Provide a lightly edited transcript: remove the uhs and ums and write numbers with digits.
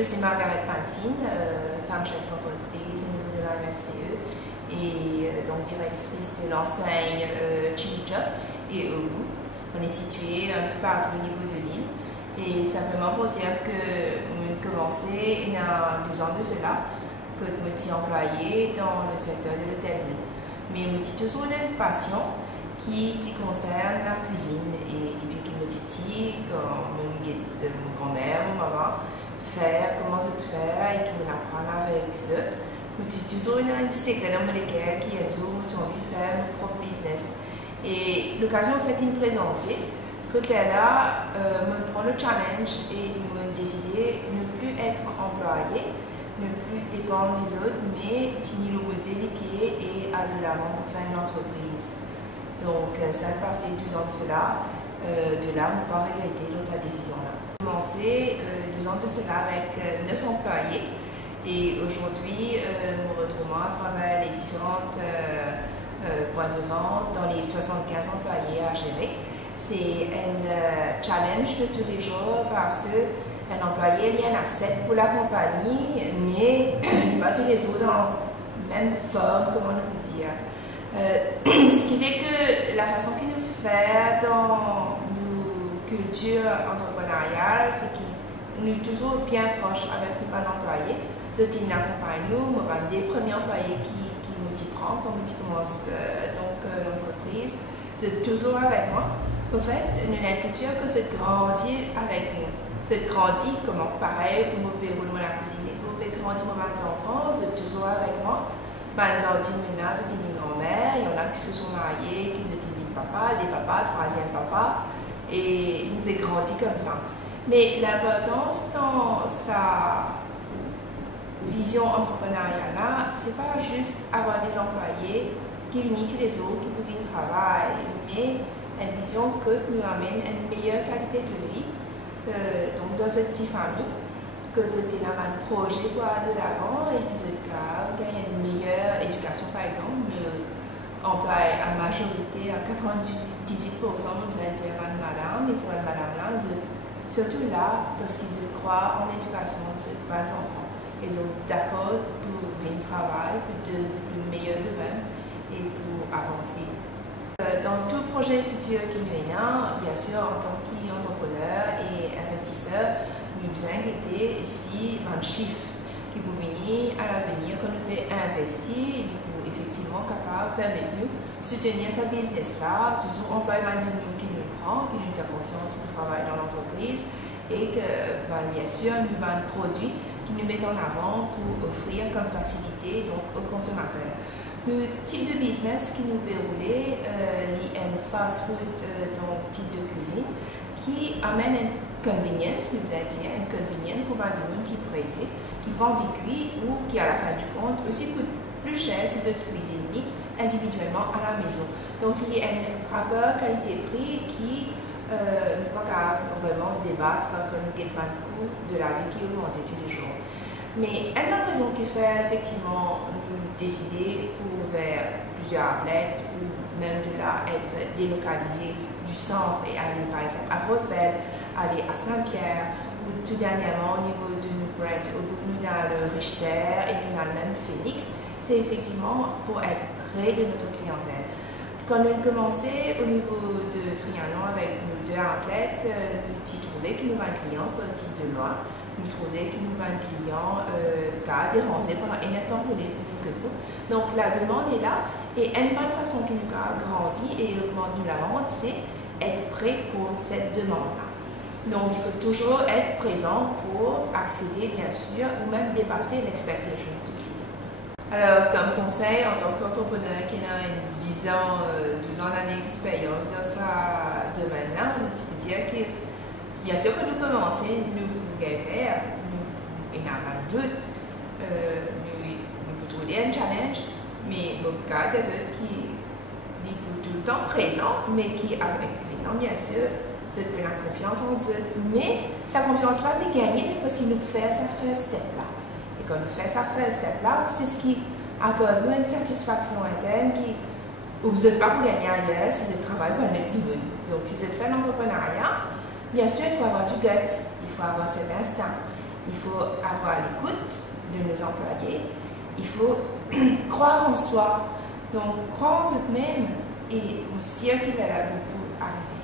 Je suis Margaret Pantine, femme chef d'entreprise au niveau de la MFCE et donc directrice de l'enseigne Chili Chop et Ogu. On est situé un peu partout au niveau de l'île. Et simplement pour dire que nous avons commencé il y a 12 ans de cela, que nous sommes employés dans le secteur de l'hôtellerie. Mais nous avons toujours une passion qui concerne la cuisine. Et depuis que nous sommes petits, quand nous avons mon grand-mère, mon maman, comment se faire et qui nous apprend avec eux. Nous avons toujours un petit secret dans le cœur qui est que nous avons envie de faire notre propre business. Et l'occasion en fait de me présenter. Côté là, on prend le challenge et nous avons décidé de ne plus être employé, ne plus dépendre des autres, mais tenir le côté des pieds et aller de l'avant pour faire une entreprise. Donc, ça a passé 12 ans de cela. De là, on n'a pas regretté dans sa décision-là. J'ai commencé 12 ans de cela avec 9 employés et aujourd'hui, nous retrouvons à travers les différentes points de vente dans les 75 employés à gérer. C'est un challenge de tous les jours parce qu'un employé, il y en a 7 pour la compagnie, mais pas tous les autres dans la même forme, comment on peut dire. Ce qui fait que la façon qu'il nous fait dans nos cultures entrepreneuriales, c'est qu'il nous est toujours bien proche avec nos employés. Ce qui nous accompagne, nous avons des premiers employés qui nous y prennent quand nous commençons l'entreprise. C'est toujours avec moi. En fait, nous avons une culture que c'est grandir avec nous. C'est grandir comment pareil, pour nous rouler dans la cuisine, pour nous grandir pour mes enfants, c'est toujours avec moi. Mes enfants, c'est une grand-mère, il y en a qui se sont mariés, qui sont des papas, des papas, troisième papa, et nous pouvons grandir comme ça. Mais l'importance dans sa vision entrepreneuriale, c'est pas juste avoir des employés qui viennent tous les jours, qui peuvent travailler, mais une vision que nous amène à une meilleure qualité de vie donc dans cette petite famille, que c'était un projet pour aller de l'avant et que c'est gagner une meilleure éducation par exemple. Emploie à majorité, à 98%, nous allons dire madame, mais c'est madame là, surtout là parce qu'ils croient en l'éducation de ces enfants. Ils sont d'accord pour venir travailler, pour devenir meilleur d'eux-mêmes et pour avancer. Dans tout projet futur qui nous est là, bien sûr, en tant qu'entrepreneur et investisseur, nous avons été ici un chiffre qui peut venir à l'avenir, qu'on peut investir, pour effectivement capable permettre nous soutenir sa business là, toujours employer qui nous prend, qui nous fait confiance pour travailler dans l'entreprise et que, bien sûr, nous avons un produit qui nous met en avant pour offrir comme facilité donc, aux consommateurs. Le type de business qui nous déroule est un fast-food donc type de cuisine qui amène une convenience, nous allons dire, une convenience pour les gens qui pressent, qui pas envie de cuire ou qui à la fin du compte aussi coûte plus cher si ils cuisinent individuellement à la maison. Donc il y a un rapport qualité-prix qui ne peut pas vraiment débattre comme nous gagnons pas de coût de la vie qui augmente tous les jours. Mais une autre raison qui fait effectivement nous décider pour vers plusieurs outlets ou même de là être délocalisé du centre et aller par exemple à Rosebel, aller à Saint-Pierre ou tout dernièrement au niveau de nos brands, nous dans le Richter et nous dans le même Phoenix, c'est effectivement pour être près de notre clientèle. Quand nous avons commencé au niveau de Trianon avec nos 2 athlètes, nous avons trouvé que nous avons un client sorti de loin. Nous trouvons que nous avons un client qui a dérangé pendant un temps pour les publics. Donc la demande est là et une bonne façon qui nous a grandi et augmente nous la vente, c'est être prêt pour cette demande-là. Donc il faut toujours être présent pour accéder bien sûr ou même dépasser l'expectation du client. Alors comme conseil en tant qu'entrepreneur qui a 10 ans, 12 ans d'expérience dans ce domaine-là, on peut dire que bien sûr que nous commençons, nous faire, il n'y a pas de doute, nous pouvons trouver un challenge, mais le cas c'est qui est tout le temps présent, mais qui avec les temps bien sûr, c'est la confiance en Dieu. Mais sa confiance-là, elle est gagnée, c'est parce qu'il nous fait sa first step-là. Et quand nous fait sa first step-là, c'est ce qui apporte nous une satisfaction interne qui vous n'êtes pas pour gagner ailleurs si vous travaillez pour le métier. Donc si vous faites l'entrepreneuriat, bien sûr, il faut avoir du guts, il faut avoir cet instinct. il faut avoir l'écoute de nos employés, il faut croire en soi. Donc, croire en soi-même et on circule à la vie pour arriver.